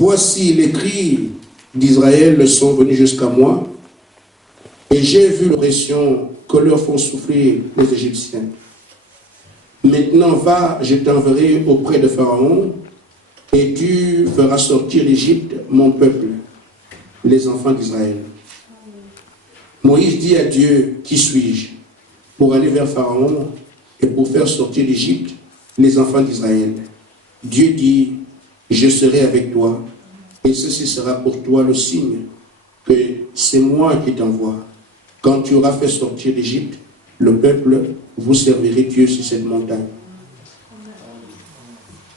voici les cris d'Israël sont venus jusqu'à moi, et j'ai vu l'oppression que leur font souffrir les Égyptiens. Maintenant, va, je t'enverrai auprès de Pharaon, et tu feras sortir d'Égypte mon peuple, les enfants d'Israël. Moïse dit à Dieu, qui suis-je pour aller vers Pharaon et pour faire sortir d'Égypte les enfants d'Israël? Dieu dit, je serai avec toi, et ceci sera pour toi le signe que c'est moi qui t'envoie. Quand tu auras fait sortir d'Égypte le peuple, vous servirez Dieu sur cette montagne.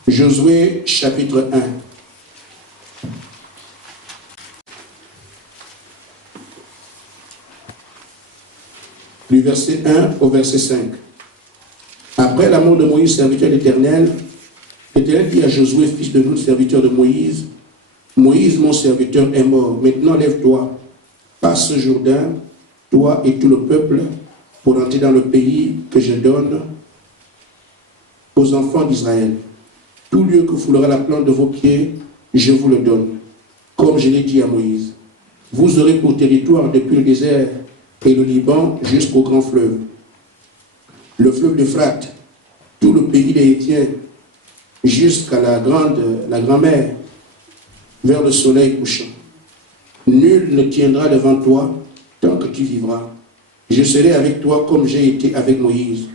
Josué chapitre 1. Du verset 1 au verset 5. Après la mort de Moïse, serviteur de l'Éternel, l'Éternel dit à Josué, fils de Nun, serviteur de Moïse, Moïse, mon serviteur, est mort. Maintenant, lève-toi, passe ce Jourdain, toi et tout le peuple, pour entrer dans le pays que je donne aux enfants d'Israël. Tout lieu que foulera la plante de vos pieds, je vous le donne, comme je l'ai dit à Moïse. Vous aurez pour territoire depuis le désert et le Liban jusqu'au grand fleuve, le fleuve d'Euphrate, tout le pays des Hétiens, jusqu'à la grand-mer, vers le soleil couchant. Nul ne tiendra devant toi tant que tu vivras. Je serai avec toi comme j'ai été avec Moïse.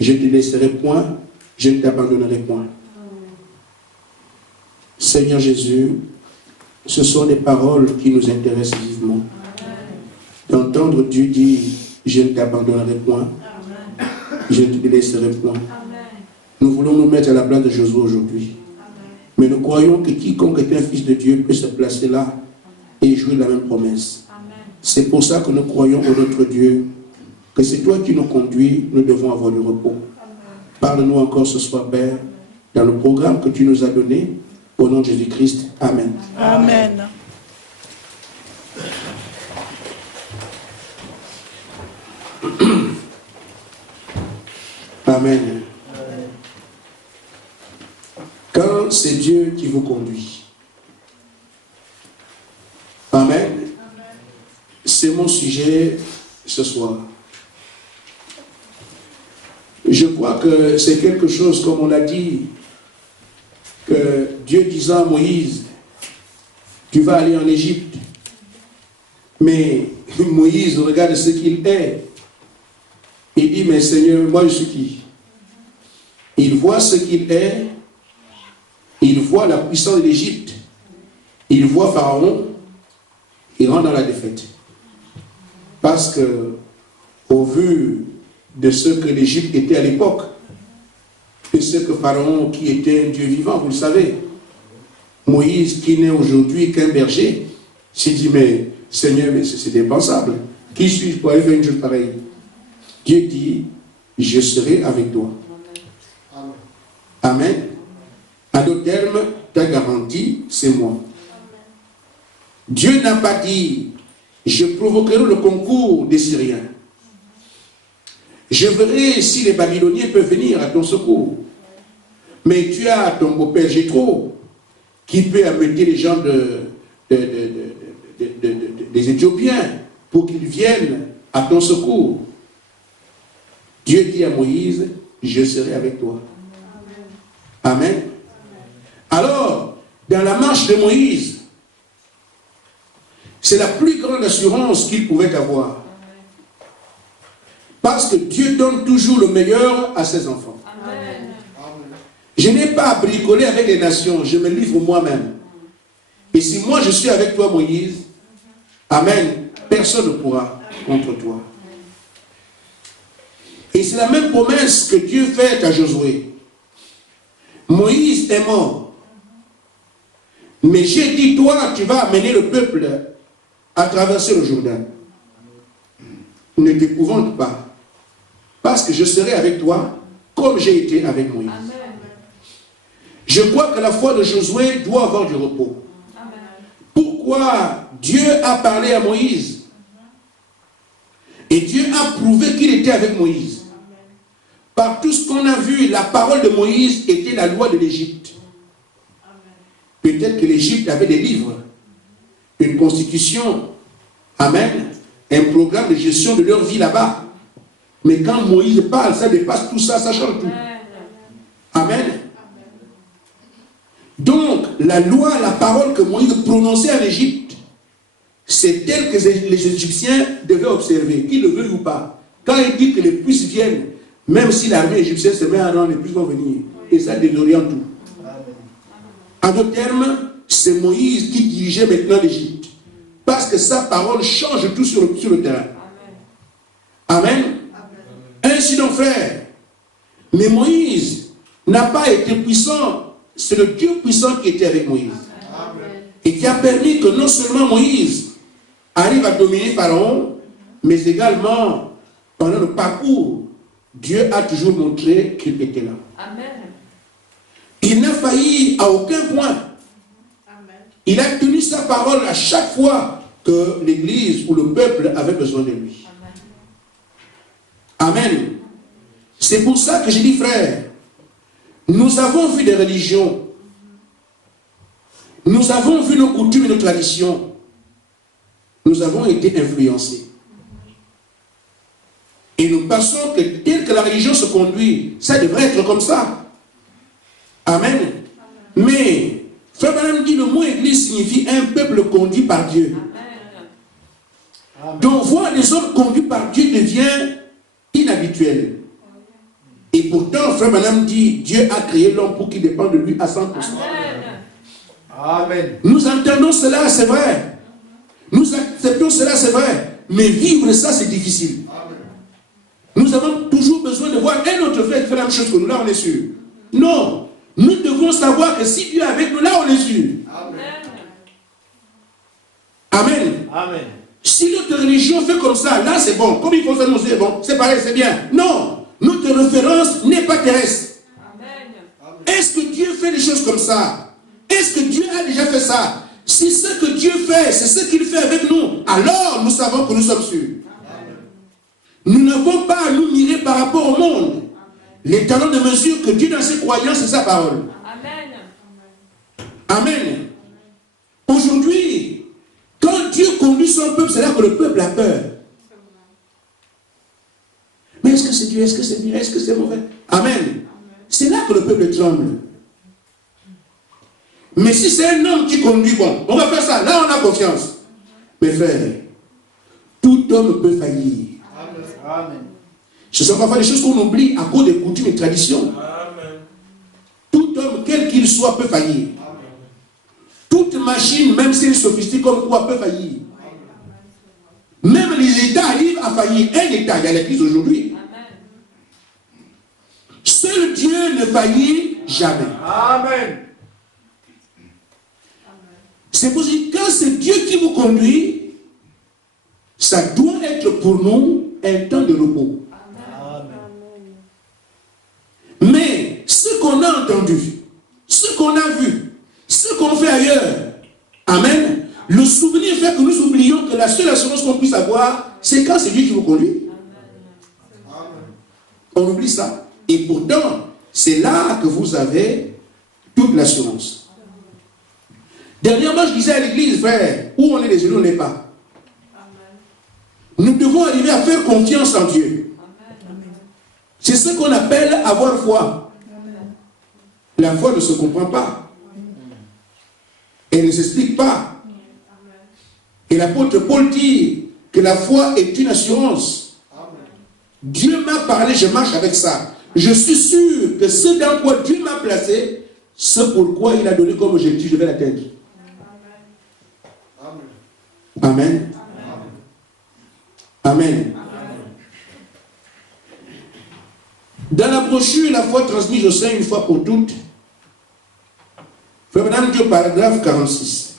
Je ne te laisserai point, je ne t'abandonnerai point. Seigneur Jésus, ce sont des paroles qui nous intéressent vivement. D'entendre Dieu dire, je ne t'abandonnerai point, je ne te laisserai point. Nous voulons nous mettre à la place de Josué aujourd'hui. Mais nous croyons que quiconque est un fils de Dieu peut se placer là et jouer la même promesse. C'est pour ça que nous croyons au notre Dieu, que c'est toi qui nous conduis, nous devons avoir du repos. Parle-nous encore ce soir, Père, dans le programme que tu nous as donné, au nom de Jésus-Christ. Amen. Amen. Amen. Quand c'est Dieu qui vous conduit. Amen. C'est mon sujet ce soir. Je crois que c'est quelque chose, comme on l'a dit, que Dieu disant à Moïse, tu vas aller en Égypte. Mais Moïse regarde ce qu'il est. Il dit, mais Seigneur, moi je suis qui? Il voit ce qu'il est. Il voit la puissance de l'Égypte. Il voit Pharaon. Il rentre dans la défaite. Parce que, au vu de ce que l'Égypte était à l'époque, et ce que Pharaon, qui était un Dieu vivant, vous le savez, Moïse, qui n'est aujourd'hui qu'un berger, s'est dit, mais Seigneur, mais c'est impensable. Qui suis-je pour aller faire une chose pareille? Dieu dit, je serai avec toi. Amen. Amen. À d'autres termes, ta garantie, c'est moi. Dieu n'a pas dit, je provoquerai le concours des Syriens. Je verrai si les Babyloniens peuvent venir à ton secours. Mais tu as ton beau-père Jéthro, qui peut amener les gens des Éthiopiens pour qu'ils viennent à ton secours. Dieu dit à Moïse, je serai avec toi. Amen. Alors, dans la marche de Moïse, c'est la plus grande assurance qu'il pouvait avoir. Parce que Dieu donne toujours le meilleur à ses enfants. Amen. Je n'ai pas à bricoler avec les nations, je me livre moi-même. Et si moi je suis avec toi, Moïse, amen, personne ne pourra contre toi. Et c'est la même promesse que Dieu fait à Josué. Moïse est mort. Mais j'ai dit, toi, tu vas amener le peuple à traverser le Jourdain. Ne t'épouvante pas. Parce que je serai avec toi comme j'ai été avec Moïse. Amen. Je crois que la foi de Josué doit avoir du repos. Amen. Pourquoi Dieu a parlé à Moïse? Et Dieu a prouvé qu'il était avec Moïse. Par tout ce qu'on a vu, la parole de Moïse était la loi de l'Égypte. Peut-être que l'Égypte avait des livres, une constitution, amen, un programme de gestion de leur vie là-bas. Mais quand Moïse parle, ça dépasse tout ça, ça change tout. Amen. Donc, la loi, la parole que Moïse prononçait en Égypte, c'est tel que les Égyptiens devaient observer, qu'ils le veuillent ou pas. Quand il dit que les puces viennent, même si l'armée égyptienne se met en rang, les puces vont venir. Et ça désoriente tout. En d'autres termes, c'est Moïse qui dirigeait maintenant l'Égypte. Parce que sa parole change tout sur le terrain. Amen. Ainsi donc, frère, mais Moïse n'a pas été puissant. C'est le Dieu puissant qui était avec Moïse. Amen. Et qui a permis que non seulement Moïse arrive à dominer Pharaon, mais également, pendant le parcours, Dieu a toujours montré qu'il était là. Amen. Il n'a failli à aucun point. Amen. Il a tenu sa parole à chaque fois que l'Église ou le peuple avait besoin de lui. Amen. Amen. C'est pour ça que j'ai dit, frère, nous avons vu des religions, nous avons vu nos coutumes et nos traditions, nous avons été influencés. Et nous pensons que tel que la religion se conduit, ça devrait être comme ça. Amen. Amen. Mais, Frère Branham dit, le mot église signifie un peuple conduit par Dieu. Amen. Donc, voir les hommes conduits par Dieu devient inhabituel. Et pourtant, Frère Branham dit, Dieu a créé l'homme pour qu'il dépende de lui à 100%. Amen. Amen. Nous entendons cela, c'est vrai. Nous acceptons cela, c'est vrai. Mais vivre ça, c'est difficile. Amen. Nous avons toujours besoin de voir un autre frère qui fait la même chose que nous. Là, on est sûr. Non. Nous devons savoir que si Dieu est avec nous, là, on est sûr. Amen. Amen. Amen. Si notre religion fait comme ça, là, c'est bon. Comme il faut faire nous, c'est bon. C'est pareil, c'est bien. Non. Notre référence n'est pas terrestre. Est-ce que Dieu fait des choses comme ça? Est-ce que Dieu a déjà fait ça? Si ce que Dieu fait, c'est ce qu'il fait avec nous, alors nous savons que nous sommes sûrs. Amen. Nous n'avons pas à nous mirer par rapport au monde. Amen. Les talents de mesure que Dieu dans ses croyances, c'est sa parole. Amen. Amen. Aujourd'hui, quand Dieu conduit son peuple, c'est là que le peuple a peur. Mais est-ce que c'est Dieu? Est-ce que c'est bien? Est-ce que c'est mauvais? Amen. C'est là que le peuple tremble. Mais si c'est un homme qui conduit, bon, on va faire ça. Là, on a confiance. Mais frère, tout homme peut faillir. Amen. Ce sont parfois des choses qu'on oublie à cause des coutumes et traditions. Amen. Tout homme, quel qu'il soit, peut faillir. Amen. Toute machine, même si elle est sophistiquée comme quoi, peut faillir. Même les États arrivent à faillir. Un État, il y a l'église aujourd'hui. Seul Dieu ne faillit jamais. Amen. C'est pour ça que quand c'est Dieu qui vous conduit, ça doit être pour nous un temps de repos. Amen. Mais ce qu'on a entendu, ce qu'on a vu, ce qu'on fait ailleurs, amen, le souvenir fait que nous oublions que la seule assurance qu'on puisse avoir, c'est quand c'est Dieu qui vous conduit. Amen. On oublie ça. Et pourtant, c'est là que vous avez toute l'assurance. Dernièrement, je disais à l'église, frère, où on est désolé, on n'est pas. Nous devons arriver à faire confiance en Dieu. C'est ce qu'on appelle avoir foi. La foi ne se comprend pas. Elle ne s'explique pas. Et l'apôtre Paul dit que la foi est une assurance. Dieu m'a parlé, je marche avec ça. Je suis sûr que ce dans quoi Dieu m'a placé, c'est pourquoi il a donné comme objectif, je vais l'atteindre. Amen. Amen. Amen. Dans la brochure, la foi transmise au sein une fois pour toutes, Frère Branham dit au paragraphe 46.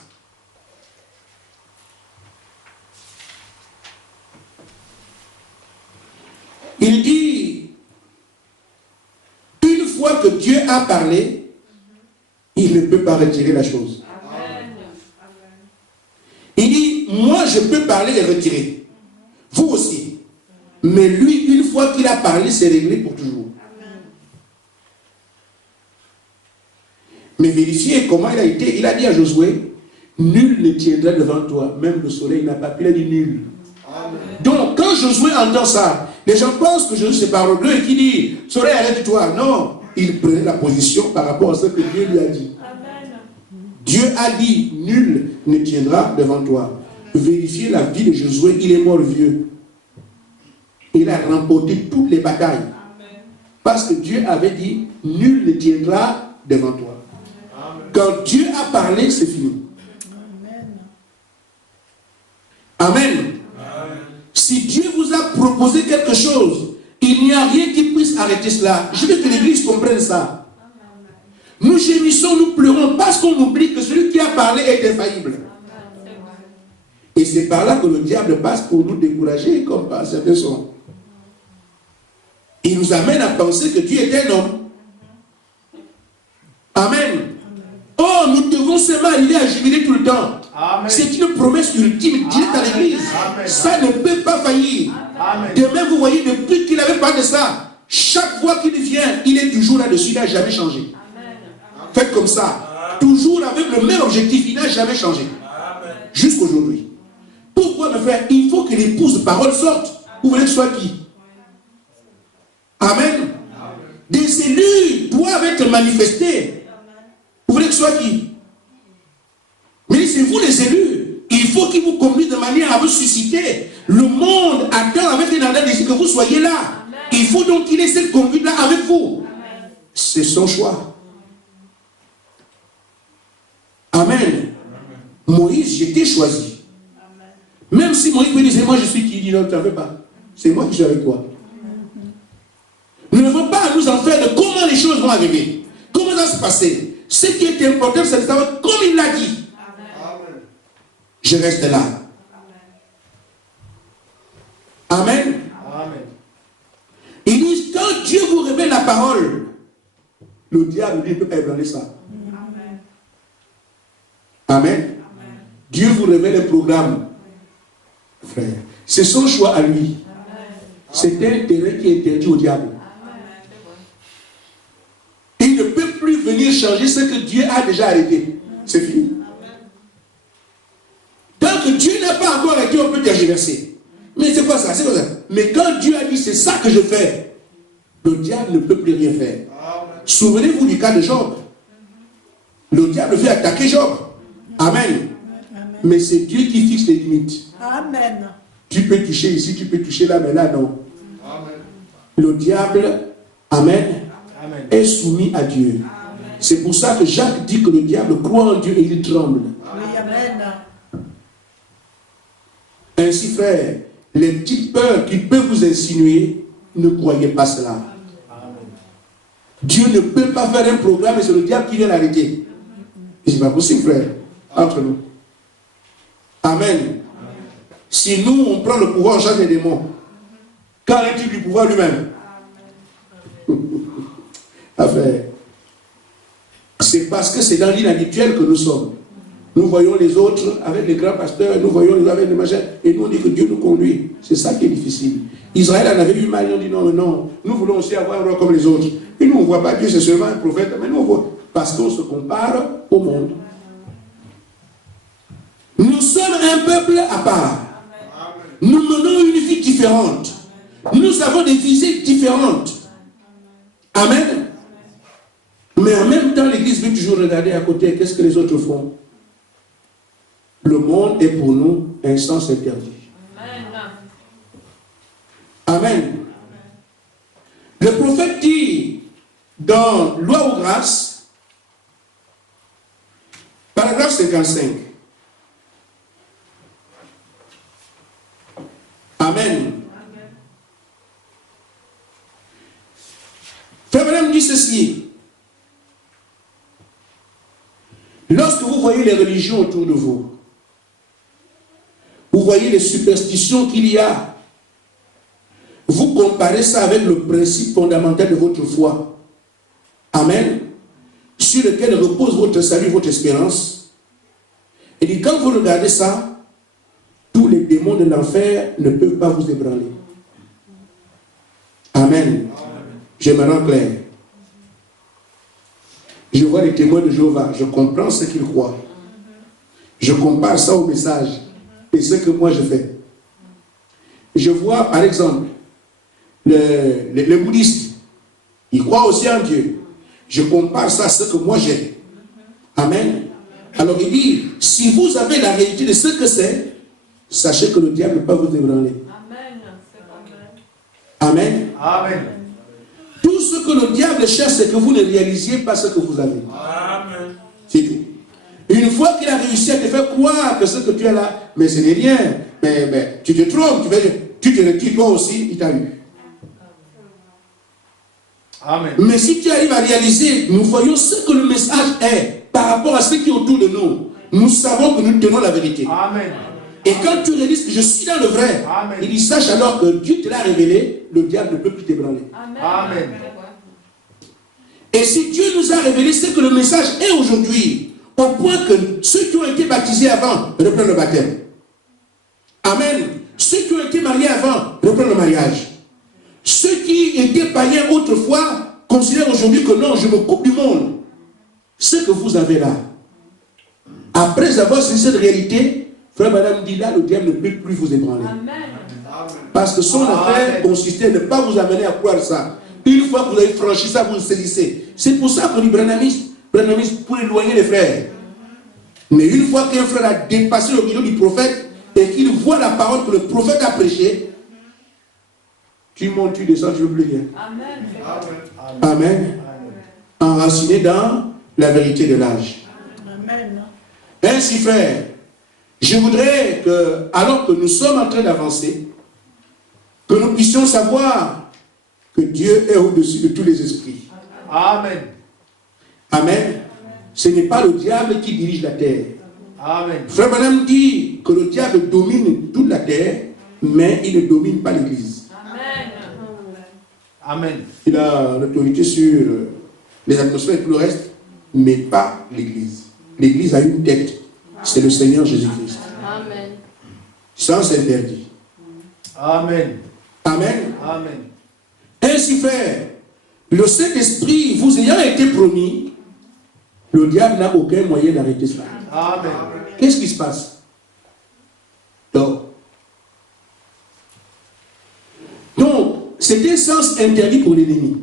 Il dit, une fois que Dieu a parlé, il ne peut pas retirer la chose. Amen. Il dit, moi je peux parler et retirer. Vous aussi. Mais lui, une fois qu'il a parlé, c'est réglé pour toujours. Mais vérifiez comment il a été. Il a dit à Josué, nul ne tiendra devant toi. Même le soleil n'a pas pu. Il a dit nul. Amen. Donc, quand Josué entend ça, les gens pensent que Josué c'est parole d'eux et qui dit, soleil, arrête-toi. Non, il prenait la position par rapport à ce que Dieu lui a dit. Amen. Dieu a dit, nul ne tiendra devant toi. Vérifiez la vie de Josué, il est mort vieux. Il a remporté toutes les batailles. Amen. Parce que Dieu avait dit, nul ne tiendra devant toi. Amen. Quand Dieu a parlé, c'est fini. Amen. Amen. Si Dieu vous a proposé quelque chose, il n'y a rien qui puisse arrêter cela. Je veux que l'Église comprenne ça. Nous gémissons, nous pleurons parce qu'on oublie que celui qui a parlé est infaillible. Et c'est par là que le diable passe pour nous décourager, comme par certains sont. Il nous amène à penser que Dieu est un homme. Amen. Oh, nous devons seulement arriver à jubiler tout le temps. C'est une promesse ultime dite à l'Église. Ça ne peut pas faillir. Amen. Demain, vous voyez, depuis qu'il n'avait pas de ça, chaque fois qu'il vient, il est toujours là-dessus, il n'a jamais changé. Amen. Faites comme ça. Toujours avec le même objectif, il n'a jamais changé. Jusqu'aujourd'hui. Pourquoi, mes frères? Il faut que l'épouse de parole sorte. Vous voulez que ce soit qui? Amen. Des élus doivent être manifestés. Vous voulez que ce soit qui? Mais c'est vous les élus. Il faut qu'il vous conduise de manière à vous susciter. Le monde attend avec un ardent désir que vous soyez là. Amen. Il faut donc qu'il ait cette conduite-là avec vous. C'est son choix. Amen. Amen. Moïse, j'étais choisi. Amen. Même si Moïse me disait, moi je suis qui? Il dit, non, tu n'en veux pas. C'est moi qui suis avec toi. Nous ne devons pas nous en faire de comment les choses vont arriver. Comment ça va se passer. Ce qui est important, c'est de savoir comme il l'a dit. Amen. Je reste là. Amen. Amen. Il dit, quand Dieu vous révèle la parole, le diable ne peut pas ébranler ça. Amen. Amen. Amen. Dieu vous révèle un programme. Frère, c'est son choix à lui. C'est un terrain qui est interdit au diable. Il ne peut plus venir changer ce que Dieu a déjà arrêté. C'est fini. Tant que Dieu n'a pas encore arrêté, on peut tergiverser. Mais c'est quoi ça? C'est quoi ça? Mais quand Dieu a dit c'est ça que je fais, le diable ne peut plus rien faire. Souvenez-vous du cas de Job. Le diable veut attaquer Job. Amen. Mais c'est Dieu qui fixe les limites. Amen. Tu peux toucher ici, tu peux toucher là, mais là non. Amen. Le diable, amen, amen, est soumis à Dieu. C'est pour ça que Jacques dit que le diable croit en Dieu et il tremble. Amen. Ainsi, frère, les petites peurs qui peuvent vous insinuer, ne croyez pas cela. Amen. Dieu ne peut pas faire un programme et c'est le diable qui vient l'arrêter. Ce n'est pas possible, frère, entre nous. Amen. Si nous, on prend le pouvoir, on change les démons. Qu'en est-il du pouvoir lui-même? Enfin, c'est parce que c'est dans l'inhabituel que nous sommes. Nous voyons les autres avec les grands pasteurs, nous voyons les autres avec les machins, et nous on dit que Dieu nous conduit. C'est ça qui est difficile. Israël en avait eu mal, ils ont dit non, mais non, nous voulons aussi avoir un roi comme les autres. Et nous on ne voit pas Dieu, c'est seulement un prophète, mais nous on voit, parce qu'on se compare au monde. Nous sommes un peuple à part. Nous menons une vie différente. Nous avons des visées différentes. Amen. Mais en même temps, l'Église veut toujours regarder à côté. Qu'est-ce que les autres font? Le monde est pour nous un sens interdit. Amen. Le prophète dit dans Loi ou Grâce, paragraphe 55. Amen. Frère Branham dit ceci. Lorsque vous voyez les religions autour de vous, vous voyez les superstitions qu'il y a, vous comparez ça avec le principe fondamental de votre foi. Amen. Sur lequel repose votre salut, votre espérance. Et dit, quand vous regardez ça, tous les démons de l'enfer ne peuvent pas vous ébranler. Amen. Je me rends clair. Je vois les témoins de Jéhovah, je comprends ce qu'ils croient. Je compare ça au message et ce que moi je fais. Je vois, par exemple, les bouddhistes, ils croient aussi en Dieu. Je compare ça à ce que moi j'ai. Amen. Alors il dit, si vous avez la réalité de ce que c'est, sachez que le diable ne peut pas vous ébranler. Amen. Amen. Tout ce que le diable cherche, c'est que vous ne réalisiez pas ce que vous avez. Amen. C'est tout. Une fois qu'il a réussi à te faire croire que ce que tu as là, mais ce n'est rien, mais tu te trompes, tu te retires toi aussi, il t'a eu. Amen. Mais si tu arrives à réaliser, nous voyons ce que le message est par rapport à ce qui est autour de nous. Nous savons que nous tenons la vérité. Amen. Et quand tu réalises que je suis dans le vrai, amen, il dit, sache alors que Dieu te l'a révélé, le diable ne peut plus t'ébranler. Amen. Amen. Et si Dieu nous a révélé ce que le message est aujourd'hui, au point que ceux qui ont été baptisés avant reprennent le baptême. Amen. Ceux qui ont été mariés avant reprennent le mariage. Ceux qui étaient païens autrefois considèrent aujourd'hui que non, je me coupe du monde. Ce que vous avez là, après avoir saisi cette réalité, frère, madame dit là, le diable ne peut plus vous ébranler. Amen. Parce que son affaire consistait à ne pas vous amener à croire ça. Une fois que vous avez franchi ça, vous le saisissez. C'est pour ça qu'on dit branhamiste pour éloigner les frères. Mais une fois qu'un frère a dépassé le milieu du prophète et qu'il voit la parole que le prophète a prêchée, tu montes, tu descends, tu ne veux plus rien. Amen. Amen. Enraciné dans la vérité de l'âge. Amen. Ainsi, frère, je voudrais que, alors que nous sommes en train d'avancer, que nous puissions savoir que Dieu est au-dessus de tous les esprits. Amen. Amen. Ce n'est pas le diable qui dirige la terre. Amen. Frère Branham dit que le diable domine toute la terre, mais il ne domine pas l'Église. Amen. Amen. Il a l'autorité sur les atmosphères et tout le reste, mais pas l'Église. L'Église a une tête, c'est le Seigneur Jésus-Christ. Amen. Ça, c'est interdit. Amen. Amen. Amen. Ainsi, frère, le Saint-Esprit vous ayant été promis, le diable n'a aucun moyen d'arrêter cela. Amen. Qu'est-ce qui se passe? Donc, c'est un sens interdit pour l'ennemi.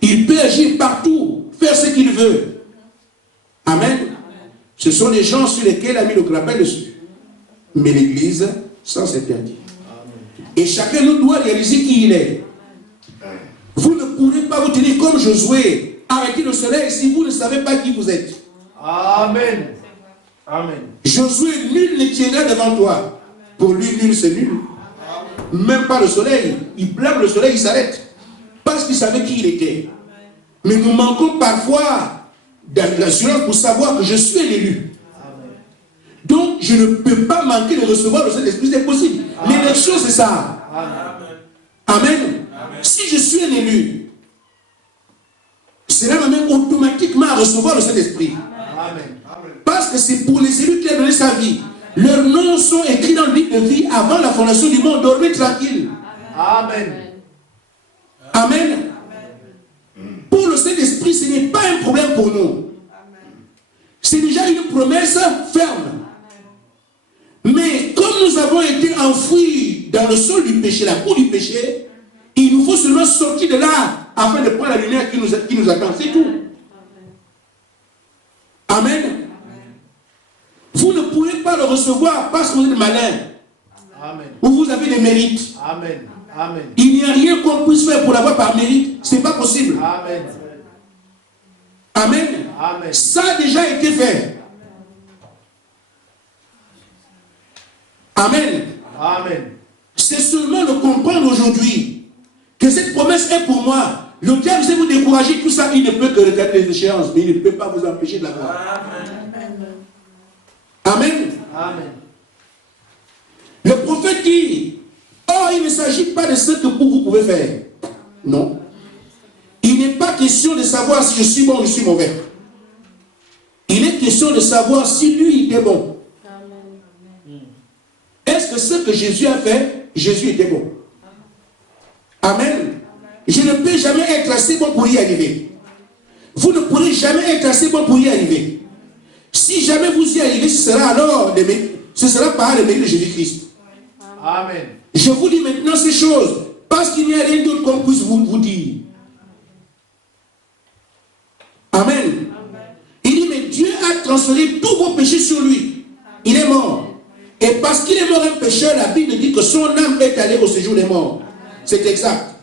Il peut agir partout, faire ce qu'il veut. Amen. Ce sont les gens sur lesquels il a mis le grappin dessus. Mais l'Église, sens interdit. Et chacun nous doit réaliser qui il est. Vous ne pourrez pas vous tenir comme Josué, arrêter le soleil si vous ne savez pas qui vous êtes. Amen. Amen. Josué, nul ne tiendra devant toi. Pour lui, nul c'est nul. Même pas le soleil. Il blâme le soleil, il s'arrête. Parce qu'il savait qui il était. Mais nous manquons parfois d'assurance pour savoir que je suis un élu. Donc, je ne peux pas manquer de recevoir le Saint-Esprit, c'est possible. L'élection, c'est ça. Amen. Amen. Si je suis un élu, cela m'amène automatiquement à recevoir le Saint-Esprit. Parce que c'est pour les élus qui a donné sa vie. Leurs noms sont écrits dans le livre de vie avant la fondation du monde. Dormez tranquille. Amen. Amen. Pour le Saint-Esprit, ce n'est pas un problème pour nous. C'est déjà une promesse ferme. Mais comme nous avons été enfouis dans le sol du péché, la cour du péché, il nous faut seulement sortir de là afin de prendre la lumière qui nous attend. C'est tout. Amen. Vous ne pourrez pas le recevoir parce que vous êtes malin. Amen. Ou vous avez des mérites. Amen. Amen. Il n'y a rien qu'on puisse faire pour l'avoir par mérite. Ce n'est pas possible. Amen. Amen. Amen. Ça a déjà été fait. Amen. Amen. C'est seulement de comprendre aujourd'hui que cette promesse est pour moi. Le diable sait vous décourager, tout ça, il ne peut que regarder les échéances, mais il ne peut pas vous empêcher de l'avoir. Amen. Amen. Amen. Le prophète dit, oh, il ne s'agit pas de ce que vous pouvez faire. Non. Il n'est pas question de savoir si je suis bon ou je suis mauvais. Il est question de savoir si lui était bon. Est-ce que ce que Jésus a fait, Jésus était bon? Amen. Je ne peux jamais être assez bon pour y arriver. Vous ne pourrez pouvez jamais être assez bon pour y arriver. Si jamais vous y arrivez, ce sera par le mérite de Jésus-Christ. Amen. Je vous dis maintenant ces choses, parce qu'il n'y a rien d'autre qu'on puisse vous dire. Amen. Il dit, mais Dieu a transféré tous vos péchés sur lui. Il est mort. Et parce qu'il est mort un pécheur, la Bible dit que son âme est allée au séjour des morts. C'est exact.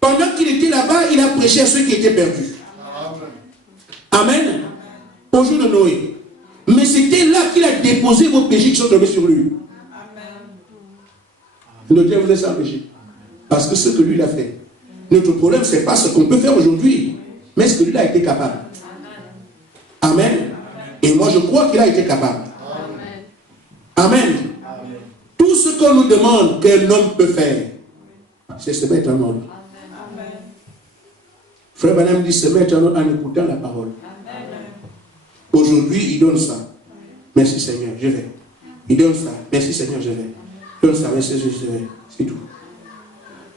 Pendant qu'il était là-bas, il a prêché à ceux qui étaient perdus. Amen. Au jour de Noé. Mais c'était là qu'il a déposé vos péchés qui sont tombés sur lui. Notez, vous êtes sans péché. Parce que ce que lui a fait. Notre problème, ce n'est pas ce qu'on peut faire aujourd'hui, mais ce que lui a été capable. Amen. Et moi, je crois qu'il a été capable. Amen. Tout ce qu'on nous demande qu'un homme peut faire, c'est se mettre en ordre. Frère Branham dit se mettre en ordre en écoutant la parole. Aujourd'hui, il donne ça. Merci Seigneur, je vais. Il donne ça. Merci Seigneur, je vais. Il donne ça. Merci Seigneur, je vais. C'est tout.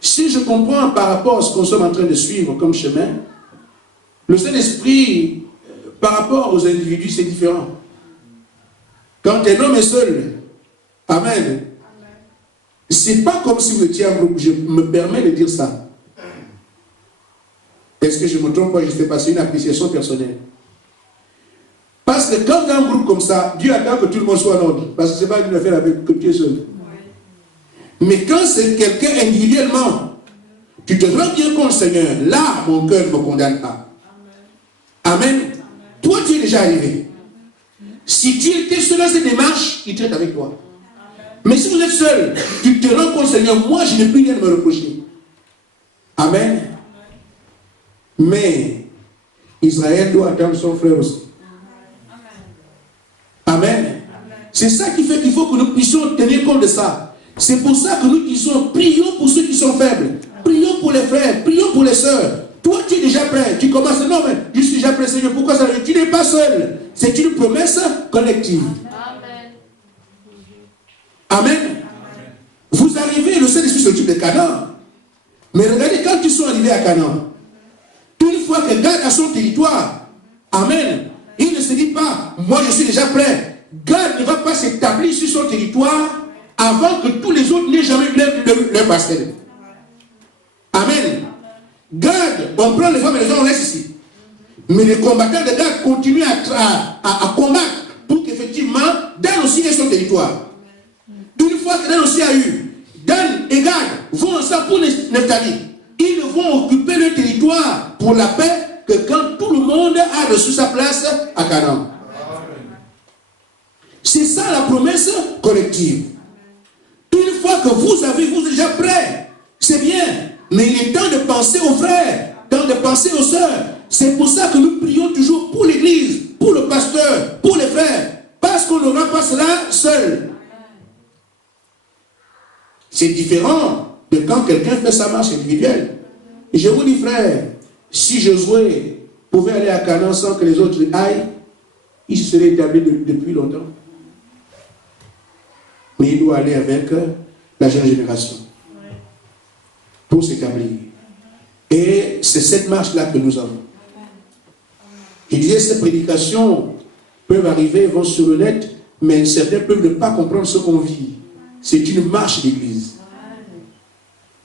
Si je comprends par rapport à ce que nous sommes en train de suivre comme chemin, le Saint-Esprit, par rapport aux individus, c'est différent. Quand un homme est seul, Amen, c'est pas comme si vous étiez un groupe. Je me permets de dire ça. Est-ce que je me trompe pas? Je fais passer une appréciation personnelle. Parce que quand dans un groupe comme ça, Dieu attend que tout le monde soit en ordre. Parce que ce n'est pas une affaire avec que tu es seul. Mais quand c'est quelqu'un individuellement, tu te rends bien compte, Seigneur, là, mon cœur ne me condamne pas. Amen. Toi, tu es déjà arrivé. Si tu étais seul dans cette démarche, il traite avec toi. Mais si vous êtes seul, tu te rends compte, Seigneur, moi, je n'ai plus rien à me reprocher. Amen. Mais Israël doit attendre son frère aussi. Amen. C'est ça qui fait qu'il faut que nous puissions tenir compte de ça. C'est pour ça que nous disons, prions pour ceux qui sont faibles. Prions pour les frères, prions pour les sœurs. Toi, tu es déjà prêt. Tu commences, non, mais je suis déjà prêt, Seigneur. Pourquoi ça? Tu n'es pas seul. C'est une promesse collective. Amen. Vous arrivez, le Saint-Esprit s'occupe de Canaan. Mais regardez, quand ils sont arrivés à Canaan, une fois que Gad a son territoire, Amen, il ne se dit pas, moi je suis déjà prêt. Gad ne va pas s'établir sur son territoire avant que tous les autres n'aient jamais eu leur parcelle. Amen. Gad, on prend les femmes et les hommes, on laisse ici. Mais les combattants de Gad continuent à combattre pour qu'effectivement, Dan aussi ait son territoire. Une fois que Dan aussi a eu, Dan et Gad vont ensemble pour Nephtali. Ils vont occuper le territoire pour la paix que quand tout le monde a reçu sa place à Canaan. C'est ça la promesse collective. Une fois que vous êtes déjà prêts, c'est bien. Mais il est temps de penser aux frères, temps de penser aux sœurs. C'est pour ça que nous prions toujours pour l'église, pour le pasteur, pour les frères. Parce qu'on n'aura pas cela seul. C'est différent de quand quelqu'un fait sa marche individuelle. Et je vous dis, frère, si Josué pouvait aller à Canaan sans que les autres aillent, il se serait établi depuis longtemps. Mais il doit aller avec la jeune génération pour s'établir. Et c'est cette marche-là que nous avons. Je disais, ces prédications peuvent arriver, vont sur le net, mais certains peuvent ne pas comprendre ce qu'on vit. C'est une marche d'église.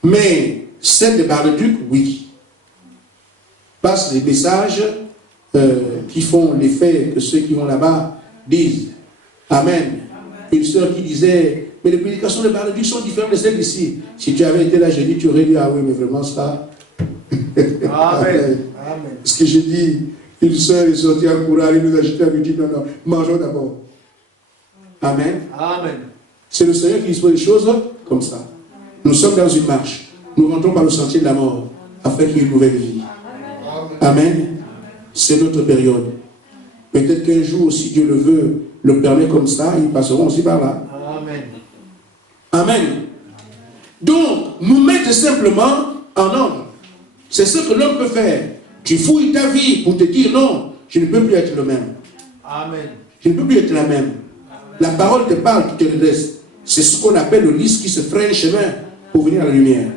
Mais celle de Bar-le-Duc, oui. Passe des messages qui font l'effet que ceux qui vont là-bas disent. Amen. Une sœur qui disait, mais les prédications de Bar-le-Duc sont différentes de celles d'ici. Si tu avais été là jeudi, tu aurais dit, ah oui, mais vraiment ça. Amen. Ce que j'ai dit, une sœur est sortie en courant, elle nous a jeté, elle nous dit, non, non, mangeons d'abord. Amen. Amen. C'est le Seigneur qui dispose des choses comme ça. Nous sommes dans une marche. Nous rentrons par le sentier de la mort afin qu'il y ait une nouvelle vie. Amen. C'est notre période. Peut-être qu'un jour, si Dieu le veut, le permet comme ça, ils passeront aussi par là. Amen. Amen. Donc, nous mettre simplement en ordre. C'est ce que l'homme peut faire. Tu fouilles ta vie pour te dire non, je ne peux plus être le même. Amen. Je ne peux plus être la même. La parole te parle, tu te redresses. C'est ce qu'on appelle le lys qui se fraye un chemin pour venir à la lumière.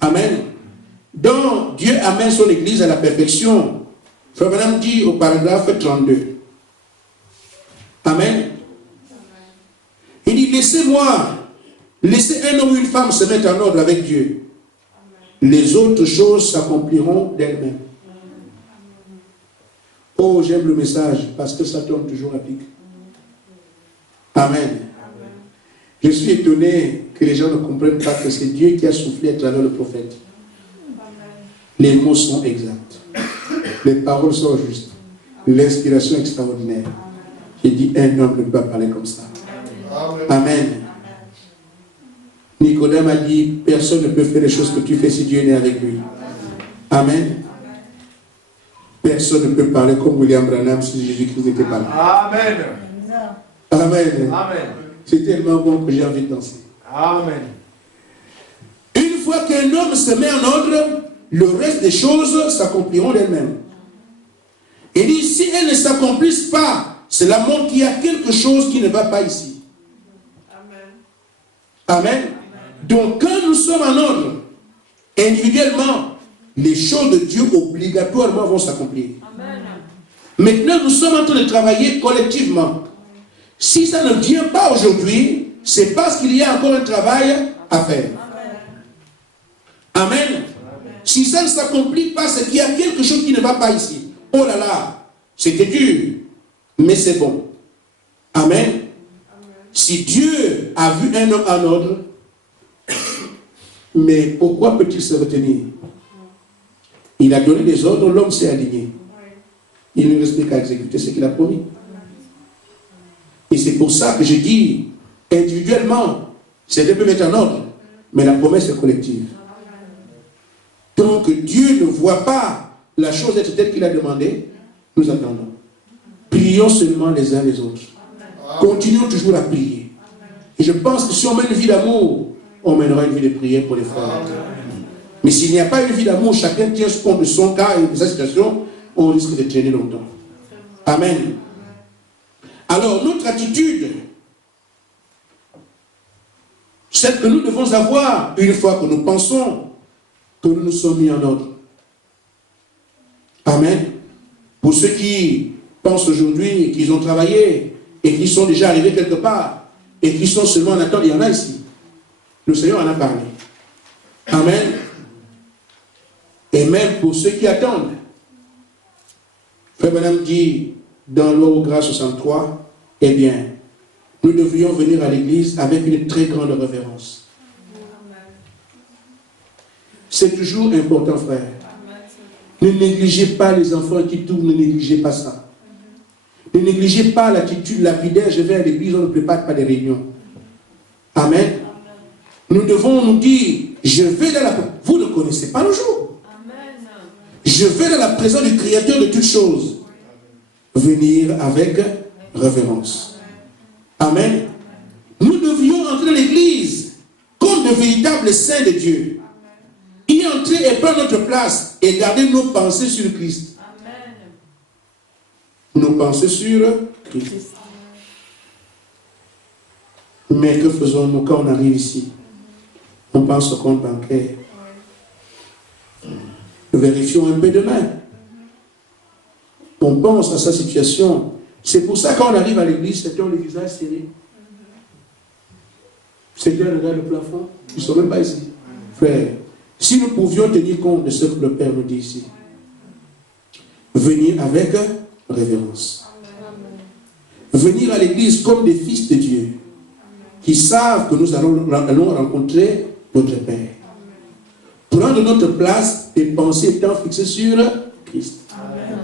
Amen. Donc, Dieu amène son église à la perfection. Frère Branham dit au paragraphe 32. Amen. Il dit, laissez un homme ou une femme se mettre en ordre avec Dieu. Les autres choses s'accompliront d'elles-mêmes. Oh, j'aime le message parce que ça tombe toujours à pic. Amen. Je suis étonné que les gens ne comprennent pas que c'est Dieu qui a soufflé à travers le prophète. Les mots sont exacts. Les paroles sont justes. L'inspiration extraordinaire. J'ai dit, un homme ne peut pas parler comme ça. Amen. Nicodème a dit, personne ne peut faire les choses que tu fais si Dieu n'est avec lui. Amen. Personne ne peut parler comme William Branham si Jésus-Christ n'était pas là. Amen. Amen. Amen. C'est tellement bon que j'ai envie de danser. Amen. Une fois qu'un homme se met en ordre, le reste des choses s'accompliront d'elles-mêmes. Il dit, si elles ne s'accomplissent pas, cela montre qu'il y a quelque chose qui ne va pas ici. Amen. Donc, quand nous sommes en ordre, individuellement, les choses de Dieu obligatoirement vont s'accomplir. Maintenant, nous sommes en train de travailler collectivement. Si ça ne vient pas aujourd'hui, c'est parce qu'il y a encore un travail à faire. Amen. Si ça ne s'accomplit pas, c'est qu'il y a quelque chose qui ne va pas ici. Oh là là, c'était dur, mais c'est bon. Amen. Si Dieu a vu un homme en ordre, mais pourquoi peut-il se retenir? Il a donné des ordres, l'homme s'est aligné. Il ne reste plus qu'à exécuter ce qu'il a promis. Et c'est pour ça que je dis, individuellement, c'est de mettre en ordre, mais la promesse est collective. Tant que Dieu ne voit pas la chose être telle qu'il a demandé, nous attendons. Prions seulement les uns les autres. Continuons toujours à prier. Et je pense que si on mène une vie d'amour, on mènera une vie de prière pour les frères. Mais s'il n'y a pas une vie d'amour, chacun tient compte de son cas et de sa situation, on risque de traîner longtemps. Amen. Alors, notre attitude, celle que nous devons avoir une fois que nous pensons que nous nous sommes mis en ordre. Amen. Pour ceux qui pensent aujourd'hui qu'ils ont travaillé et qui sont déjà arrivés quelque part et qui sont seulement en attente, il y en a ici. Le Seigneur en a parlé. Amen. Et même pour ceux qui attendent. Frère Branham dit dans Loi aux Grâces 63, eh bien, nous devrions venir à l'église avec une très grande révérence. C'est toujours important, frère. Ne négligez pas les enfants qui tournent, ne négligez pas ça. Ne négligez pas l'attitude lapidaire, je vais à l'église, on ne prépare pas des réunions. Amen. Nous devons nous dire, je vais dans la... Vous ne connaissez pas le jour. Je vais dans la présence du Créateur de toutes choses. Venir avec révérence. Amen. Nous devrions entrer dans l'église comme de véritables saints de Dieu. Y entrer et prendre notre place et garder nos pensées sur Christ. Nos pensées sur Christ. Mais que faisons-nous quand on arrive ici? On pense au compte bancaire. Vérifions un peu demain. On pense à sa situation. C'est pour ça quand on arrive à l'église, c'est un le visage serré. C'est un regarde le plafond. Ils ne sont même pas ici. Frère, si nous pouvions tenir compte de ce que le Père nous dit ici, venir avec révérence. Venir à l'église comme des fils de Dieu qui savent que nous allons rencontrer notre Père. Prendre notre place et penser étant fixé sur Christ. Amen.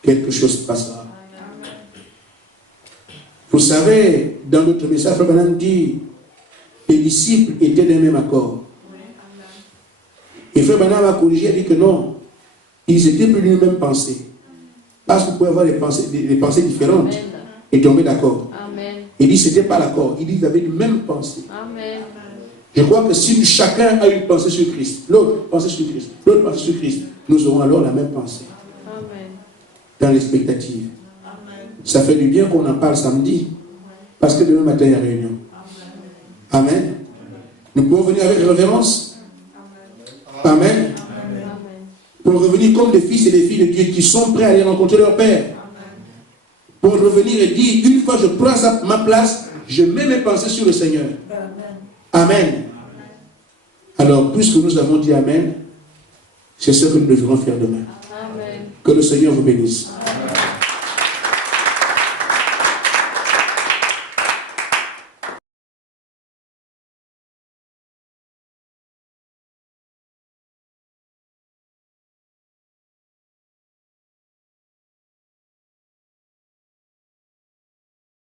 Quelque chose passera. Vous savez, dans notre message, Frère Branham dit, les disciples étaient d'un même accord. Et Frère Branham a corrigé, il dit que non, ils étaient plus d'une même pensée. Parce que vous pouvez avoir des pensées différentes. Amen. Et tomber d'accord. Il dit que ce n'était pas l'accord. Il dit qu'ils avaient une même pensée. Amen. Je crois que si chacun a une pensée sur Christ, l'autre pensée sur Christ, l'autre pensée sur Christ, nous aurons alors la même pensée. Amen. Dans l'expectative. Ça fait du bien qu'on en parle samedi, parce que demain matin il y a réunion. Amen. Amen. Nous pouvons venir avec révérence. Amen. Amen. Pour revenir revenir comme des fils et des filles de Dieu qui sont prêts à aller rencontrer leur Père. Pour revenir et dire, une fois je prends ma place, je mets mes pensées sur le Seigneur. Amen. Alors, puisque nous avons dit Amen, c'est ce que nous devrons faire demain. Amen. Que le Seigneur vous bénisse. Amen.